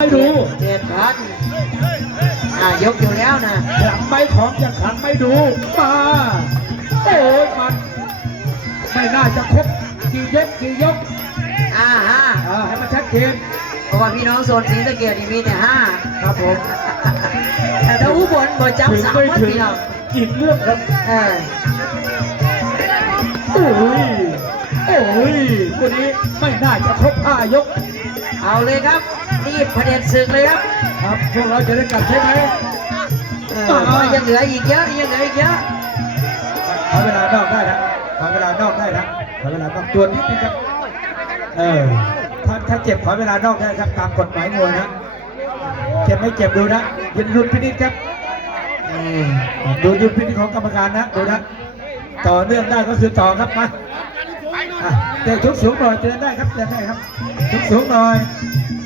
ให้ดูเจ็ดพันอ่ายกอยู่แล้วนะหลังไม่ของยังขังไม่ดูมาโอ้ยมันไม่น่าจะครบกี่ยกกี่ยกอ่าฮะอ่าให้มันชัดเจนเพราะว่าพี่น้องโซนศรีสะเกียนี่มีแต่ห้าครับผมแต่ถ้าอุบลบ่จับถึงสามไม่วันถึงพี่น้องอีกเรื่องครับเออโอ้ยโอ้ยคนนี้ไม่น่าจะครบห้ายก เอาเลยครับ นี่เผด็จศึกเลยครับครับพวกเราจะได้กลับใช่ไหมเออเพราะยังเหลืออีกเยอะยังเหลืออีกเยอะขอเวลานอกได้นะขอเวลานอกได้นะขอเวลานอกตัวนิดนึงครับเออถ้าถ้าเจ็บขอเวลานอกได้ครับตามกฎหมายมวยนะเจ็บไม่เจ็บดูนะยืนรุนพินิจครับอืมดูยุทธพิธีของกรรมการนะดูนะต่อเนื่องได้ก็คือต่อครับมาอะเตะทุกสูงหน่อยเตือนได้ครับเตือนได้ครับทุกสูงหน่อย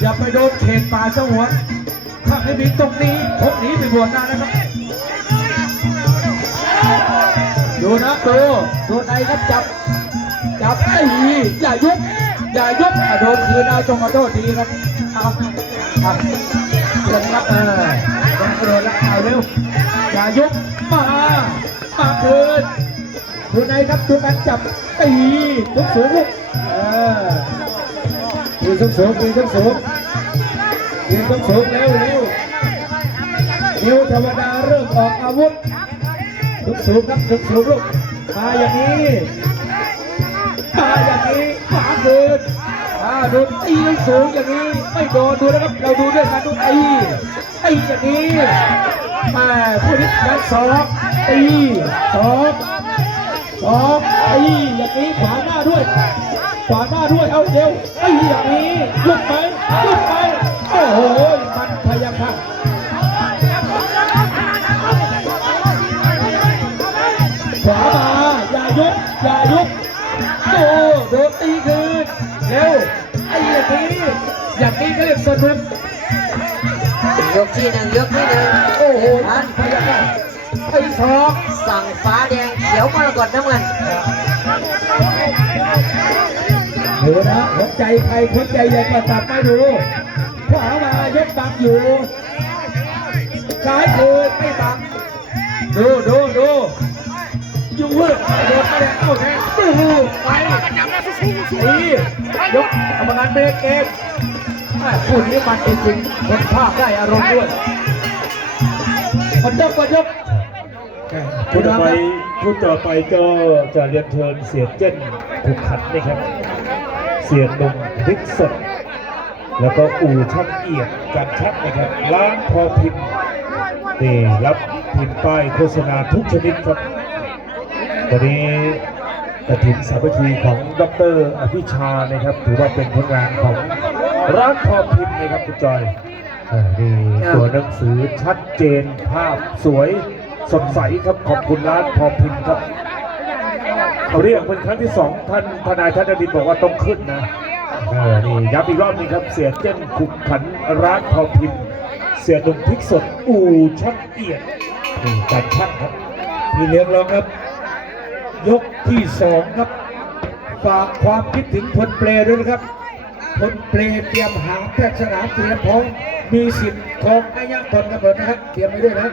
อย่าไปโดนเขตป่าสงวนถ้าไม่มีตรงนี้ผมหนีไปบวชนานนะครับดูนะดูดูในครับจับ จับไอ้ยีอย่ายุบอย่ายุบอะโดนคืนเอาจงขอโทษทีครับเอาเอาเดินครับเออโดนกระโดดแล้วเอาเร็วอย่ายุบมามาคืนดูในครับดูกันจับตีทุกสูงลูก ตีทุกสูงตีทุกสูงตีทุกสูงเร็วเร็วนิ้วธรรมดาเริ่มออกอาวุธทุกสูงครับทุกสูงลูกมาอย่างนี้มาอย่างนี้ขวาคืนอ่าโดนตีสูงอย่างนี้ไม่โดนดูนะครับเราดูด้วยกันดูตีตีอย่างนี้มาผู้นี้ยัดสองตีสองสองตีอย่างนี้ขวาหน้าด้วย ขวาหน้าด้วย เอาเร็วตีอย่างนี้ลุกไหมลุกไหมโอ้โห มันพยายามขวามา อย่ายุบอย่ายุบโอ้โดนตีคืน เร็ว ไอ้อย่างนี้ อย่างนี้ก็เรียกสนุกยกที่หนึ่งยกที่หนึ่งโอ้โหพันพยายามไอ้สองสั่งฟ้าแดงเขียวมรกตน้ำเงิน ใจใครหัวใจใหญ่กว่าตับไม่ดูขวามายกบังอยู่ซ้ายคืนไม่บังดูดูดูยู่เว้ยโดนไม่ได้เข้าแทงดูไปตียกกรรมการเบรกเกมคู่นี้มันจริงคนภาคได้อารมณ์ด้วยคนยกคนยกผู้ต่อไปผู้ต่อไปก็จะเรียนเชิญเสียเจ้นขุนขันนะครับ เสียหนุ่มพริกสด แล้วก็อู่ช่างเอียดการชักนะครับร้านพอพิมพ์นี่รับพิมพ์ป้ายโฆษณาทุกชนิดครับวันนี้กระถิ่นสามัคคีของดรอภิชานะครับ ถือว่าเป็นผลงานของร้านพอพิมพ์นะครับคุณจอยนี่ตัวหนังสือชัดเจนภาพสวยสดใสครับขอบคุณร้านพอพิมพ์ครับ เขาเรียกเป็นครั้งที่สองท่านทนายท่านดินบอกว่าต้องขึ้นนะเออนี่ย้ำอีกรอบนึงครับเสียเจ้นขุกขันร้านพอพิมพ์ เสียหนุ่มพริกสดอูช่างเอียดนี่การช่างครับพี่เลี้ยงรองครับ ยกที่สองครับ ฝากความคิดถึงพลเปลด้วยนะครับพลเปลเตรียมหางแพทย์สนามเตรียมพร้อมมีสิทธิ์ของอายักษ์พลกระเบิดนะครับ เตรียมไปด้วยนะ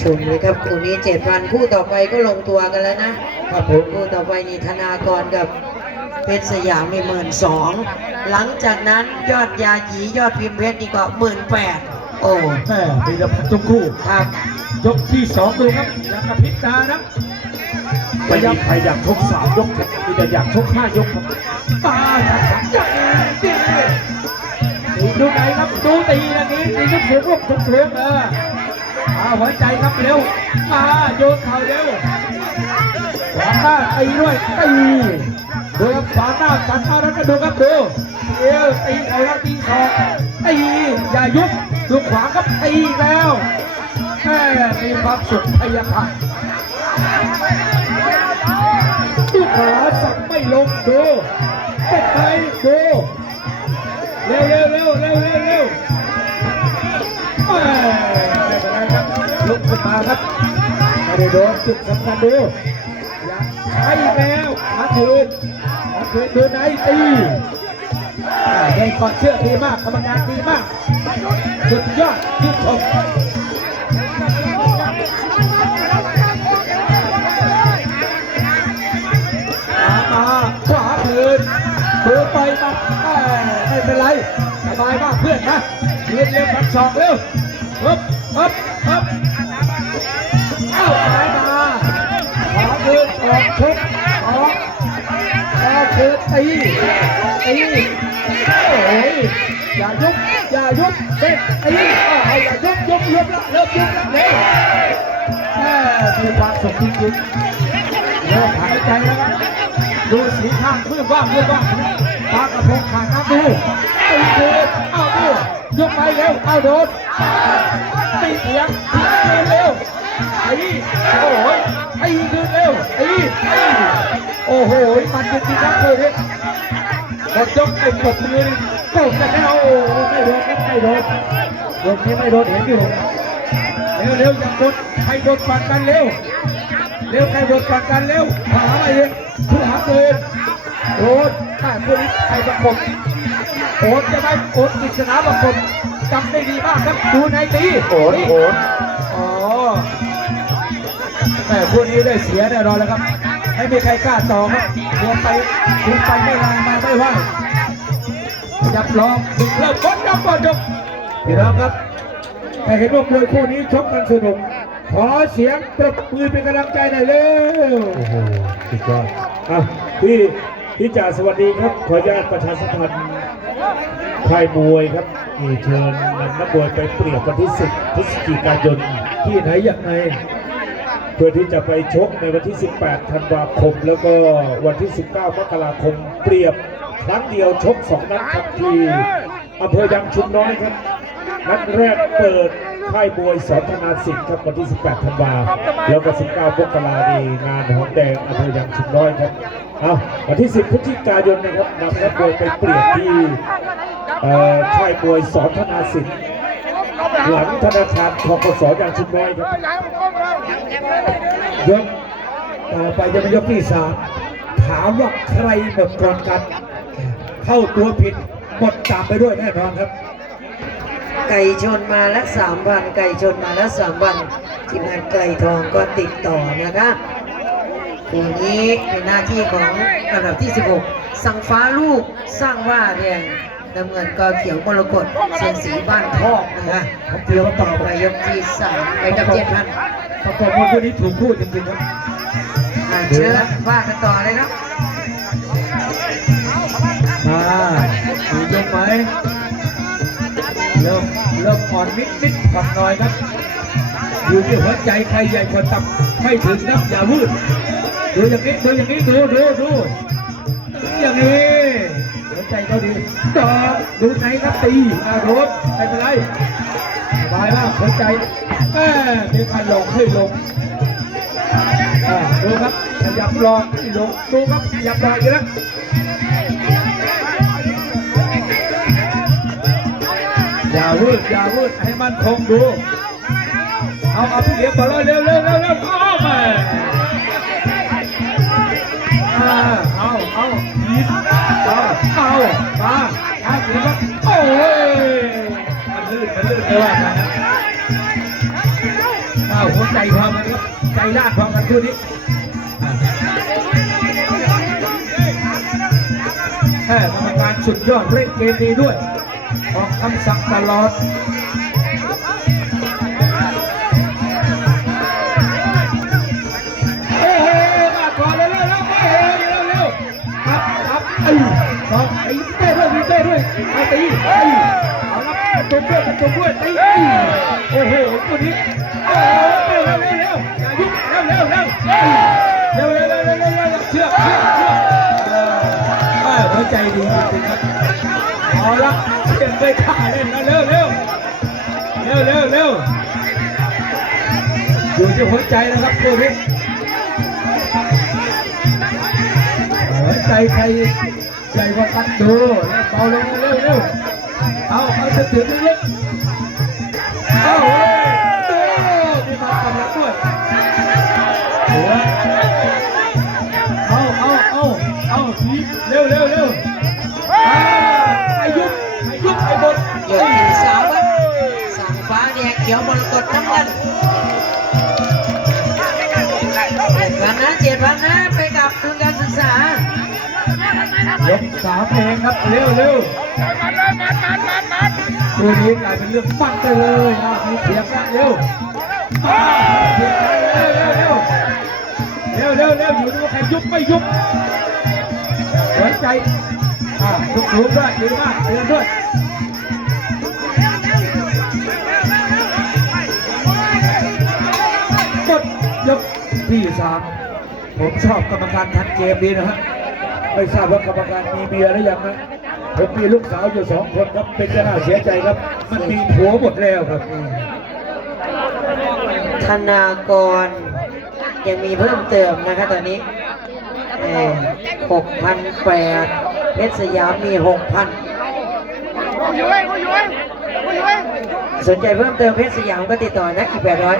ชมเลยครับคู่นี้เจ็ดพันคู่ต่อไปก็ลงตัวกันแล้วนะครับผมคู่ต่อไปนี่ธนากรกับเพชรสยามมีหมื่นสองหลังจากนั้นยอดยาหยียอดพิมพ์เพชรนี่ก็หมื่นแปดโอ้แม่มีแต่พันทุกคู่ครับยกที่สองดูครับอย่ากระพริบตานะไม่มีใครอยากชกสามยกครับมีแต่อยากชกห้ายกครับตาจับจับตีตีดูไหนครับดูตีอย่างนี้ตีทุกเสือลูกทุกเสือเออ มาหัวใจครับเร็วมาโยนเข่าเร็วขวาหน้าตีด้วยตีดูครับขวาหน้ากัดมาแล้วก็ดูครับดูเอวตีเอาแล้วตีสองตีอย่ายุบดูขวาครับตีแล้วแม่มีความสุขพยาค่ะดูขวาสับไม่ลงดูเป็ดไปดูเร็วเร็วเร็วเร็วเร็ว มาครับไม่ได้โดนจุดสำคัญดูอย่าใช้แล้วมาคืนมาคืนดูไหนตีได้ก่อนเชื่อดีมากกรรมการดีมากสุดยอดชื่ชมมาขวาคืนคืนไปมาไม่เป็นไรสบายมากเพื่อนนะคืนเร็วพันสองเร็วฮึบฮึบ ตีตีโอ้ยอย่ายุบอย่ายุบเด็กตีอ้าวอย่ายุบยุบยุบละเริ่มยุบละเร็วแม่มีความสุขจริงๆเริ่มหายใจแล้วครับดูสีข้างเพื่อว่างเพื่อว่างปากกระพงขาดน้ำดูตีคืนเอาดูยกไปเร็วเอาโดนตีเสียงตีเร็วไอ้โอ้ย ไอ้คืนเร็วไอ้โอ้โหมันจริงๆครับเลยเนี่ยกดยกไอ้กดมือนี่กดกันแล้วโอ้ไม่โดนไม่โดนโดนที่ไม่โดนเห็นอยู่เร็วเร็วอย่ากดใครโดนปัดกันเร็วเร็วใครโดนปัดกันเร็วขวาไปเลยขวาเกินโดนถ้าตัวนี้ใครประกบโอนจะไหมโอนกิษณาประกบจำได้ดีมากครับดูในตีโอนโอน แต่พวกนี้ได้เสียแน่นอนแล้วครับ ไม่มีใครกล้าต่อครับรวมไปรวมไปไม่ลางมาไม่ว่ายับลองดึงเริ่มบดยับบดยกพี่น้องครับ แต่เห็นว่ามวยคู่นี้ชกกันสนุกขอเสียงปรบมือเป็นกำลังใจหน่อยเร็วโอ้โหสุดยอดอะพี่พี่จ่าสวัสดีครับ ขออนุญาตประชาสัมพันธ์ค่ายมวยครับนี่เชิญนำนักมวยไปเปรียบวันที่ 10พฤศจิกายนที่ไหนอย่างไรเพื่อที่จะไปชกในวันที่ 18 ธันวาคม แล้วก็วันที่ 19 มกราคม เปรียบครั้งเดียวชก2นัดครับที่อำเภอยางชุมน้อยครับ นัดแรกเปิดค่ายมวยสอนธนาสิทธิ์ครับวันที่ 18 ธันวาแล้วก็ 19 มกราดีงานหอมแดงอำเภอยางชุมน้อยครับเอาวันที่ 10 พฤศจิกายนนะครับนำนักมวยไปเปรียบที่ค่ายมวยสอนธนาสิทธิ์ หลังธนาคารทกสยางชุมน้อยครับยกต่อไปจะเป็นยกที่สามถามว่าใครหมดก่อนกัน เข้าตัวผิดหมดตามไปด้วยแน่นอนครับ ไก่ชนมาละสามวัน ไก่ชนมาละสามวันทีมงานไก่ทองก็ติดต่อนะคะคู่นี้เป็นหน้าที่ของอันดับที่ 16 สังฟ้าลูกสร้างว่าแดง น้ำเงินก็เขียวมรกตเสียงสีบ้านพอกนะคะยกต่อไปยกที่สามไปกับเจ็ดพันประกอบมวยคู่นี้ถูกพูดจริงๆครับอ่าเชิญว่ากันต่อเลยครับมาดูยกไหมเริ่มเริ่มอ่อนนิดนิดๆผ่อนหน่อยครับอยู่ที่หัวใจใครใหญ่กว่าตับไม่ถึงนับอย่าพูดดูอย่างนี้ดูอย่างนี้ดูดูดูอย่างนี้หัว ใจเขาดีต่อดูไหนครับตีอารมณ์ไม่เป็นไรสบายมากหัวใจแม่มีการลงให้ลงดูครับขยับรอให้ลงดูครับขยับรออยู่แล้วอย่าวืดอย่าวืดให้มันคงดู เอาเอาพี่เลี้ยงบอลเลยเร็วเร็วเร็วเร็วเอามาอ่าเอาเอายีสเอา เอามาอาถึงครับโอ้ยมันลื่นมันลื่นเลยว่ากันนะเอาหัวใจพร้อกันครับใจลาดพร้อมกันคู่นี้แค่กรรมการสุดยอดเล่นเกมดีด้วยออกคำสั่งตลอด ด้วยเอาตีเอาละตบด้วยตบด้วยตีโอ้โหตัวนี้โอ้โหเร็วเร็วเร็วยุบเร็วเร็วเร็วเร็วเร็วเร็วเร็วเร็วเชื่อเชื่อเชื่อเออหัวใจดีจริงครับเอาละเปลี่ยนไปท่าเล่นนะเร็วเร็วเร็วเร็วเร็วอยู่ที่หัวใจนะครับตัวนี้หัวใจใครใหญ่กว่ากันดูแล้วเบาลง เอาเอเจะถึเล็กเอาโอ้ดีมากกำลังด้วยเอาเอาเอาเอาทีเร็วเร็วเร็วไอยุบอายุบไอ้บดยกสาวบ้านสั่ฟ้าแดงเขียวมรกตน้ำเงินฟันนะเจ็ดฟันนะไปกับทุนการศึกษายกสามเพลงครับเร็วเร็ว ตัวนี้กลายเป็นเรื่องปั้นไปเลยนะมีเสียงเร็วอ่าเสียงนเร็วเร็วเร็วเร็วเร็วเร็วอยู่ดูว่าใครยุบไม่ยุบหัวใจอ่าทุกสูงด้วยดีมากเตือนด้วยหมดยกที่สามผมชอบกรรมการทันเกมดีนะฮะไม่ทราบว่ากรรมการมีเมียหรือยังนะ ผมมีลูกสาวอยู่สองคนครับเป็นจะน่าเสียใจครับ มันมีผัวหมดแล้วครับ ธนากรยังมีเพิ่มเติมนะคะตอนนี้หกพันแปดเพชรสยามมีหกพันสนใจเพิ่มเติมเพชรสยามก็ติดต่อนะอีกแปดร้อย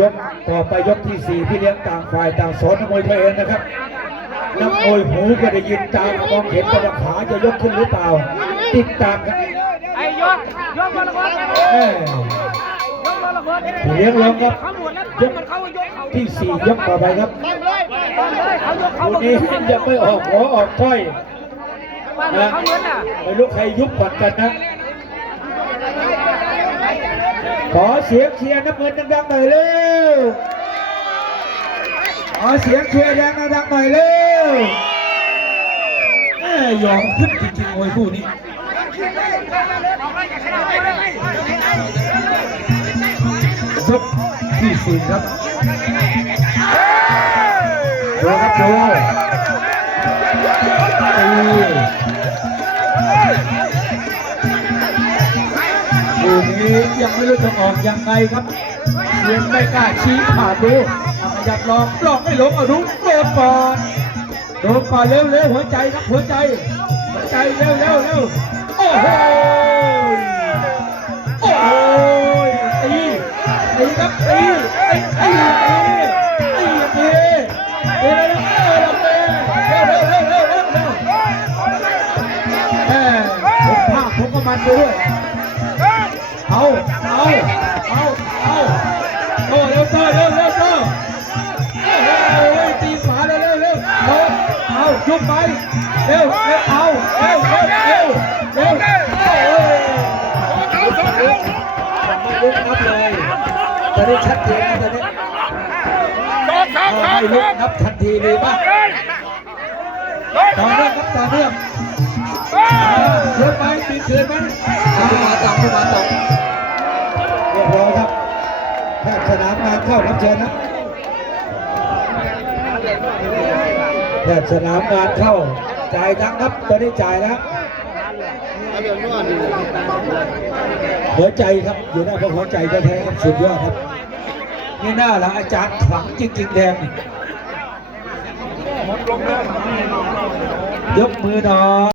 ยกต่อไปยกที่สี่พี่เลี้ยงต่างฝ่ายต่างสอนนักมวยตัวเองนะครับ นักมวยหูก็ได้ยินตามมองเห็นแต่ว่าขาจะยกขึ้นหรือเปล่า ติดตามครับไอ้ยกยกมาละคนแม่ยกมาละคนพี่เลี้ยงลงครับเขาหมดแล้วยกมันเขายกเขาที่สี่ยกต่อไปครับตั้งเลยตั้งเลยเขายกเขาคู่นี้ยังไม่ออกหัวออกก้อยตั้งเลยเขาเหมือนน่ะไม่รู้ใครยุบก่อนกันนะขอเสียงเชียร์น้ำเงินดังๆหน่อยเร็วข อเสียงเชียร์แดงดังหน่อยเร็วแม่ยอมขึ้นจริงๆมวยคู่นี้ยกที่สี่ครับดูครับดูตีคู่นี้ยังไม่รู้จะออกยังไงครับเสียงไม่กล้าชี้ขาดดู จัาหลอกหลอกให้หลงอารู้โดนก่อนโดนก่อนเร็วเร็วหัวใจครับหัวใจหัวใจเร็วเร็วเร็วโอ้โหโอ้โหตีตีครับตีตีตีตีตีเร็วเร็วเร็วเร็วเร็วเร็วเร็วผมภาพผมก็มันด้วย ยุบไป เร็วเร็วเอาเร็วเร็วเร็วเร็วโอ้ยไม่ลุกนับเลยตอนนี้ชัดเจนนะตอนนี้ไม่ลุกนับทันทีเลยป่ะต่อเนื่องครับต่อเนื่องเดินไปปีนเขื่อนไหมขึ้นมาต่อขึ้นมาต่อเรียบร้อยครับแพทย์สนามงานเข้ารับเชิญนะแพทย์สนามงานเข้า จ่ายทั้งครับตอนนี้จ่ายแล้วหัวใจครับอยู่หน้าพวกหัวใจแท้ๆครับสุดยอดครับ นี่หน้าละอาจารย์ขลังจริงๆแดงยกมือหนอย